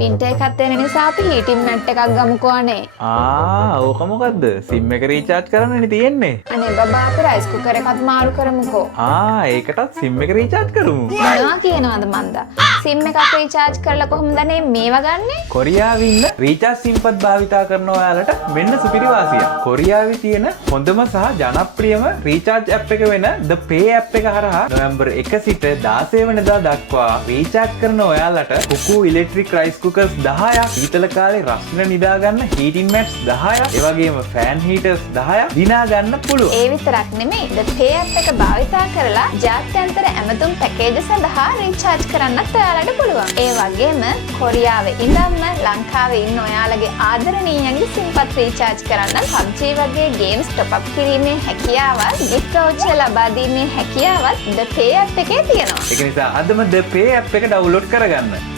Winter එකත් එන නිසා අපි හීටින් මැට් එකක් ගමුකෝ අනේ. ඕක මොකද්ද? සිම් එක රීචාර්ජ් කරන්නනේ තියෙන්නේ. අනේ බබා අපි රයිස් කුකර් එකත් මාරු කරමුකෝ. ඒකටත් සිම් එක රීචාර්ජ් කරමු. මොනවා කියනවද මන්දා? සිම් එකක් රීචාර්ජ් කරලා කොහොමද නේ මේවා ගන්නෙ? කොරියාවේ ඉන්න රීචාර්ජ් සිම්පත් භාවිතා කරන ඔයාලට මෙන්න සුපිරි වාසියක්. කොරියාවේ තියෙන හොඳම සහ ජනප්‍රියම රීචාර්ජ් ඇප් එක වෙන The Pay ඇප් එක හරහා නොවැම්බර් 1 සිට 16 වෙනිදා දක්වා රීචාර්ජ් කරන ඔයාලට කුකු ඉලෙක්ට්‍රික් රයිස් කුකර්ස් 10ක්, ශීතල කාලේ රස්න නිදා ගන්න හීටින් මැට්ස් 10ක්, ඒ වගේම ෆෑන් හීටර්ස් 10ක් දිනා ගන්න පුළුවන්. ඒ විතරක් නෙමෙයි The Pay ඇප් එක භාවිතා කරලා ජාත්‍යන්තර ඇමතුම් පැකේජ් සඳහා රීචාර්ජ් කරන්නත් ඔයාලට පුළුවන්. ඒ වගේම කොරියාවේ ඉඳන්ම ලංකාවේ ඉන්න ඔයාලගේ ආදරණීයන්ගේ සිම්පත් රීචාර්ජ් කරන්න PUBG වගේ ගේම්ස් টොප් අප් කිරීමේ හැකියාවත්, gift voucher ලබා දීමේ හැකියාවත් The Pay ඇප් එකේ තියෙනවා. ඒක නිසා අදම The Pay ඇප් එක ඩවුන්ලෝඩ් කරගන්න.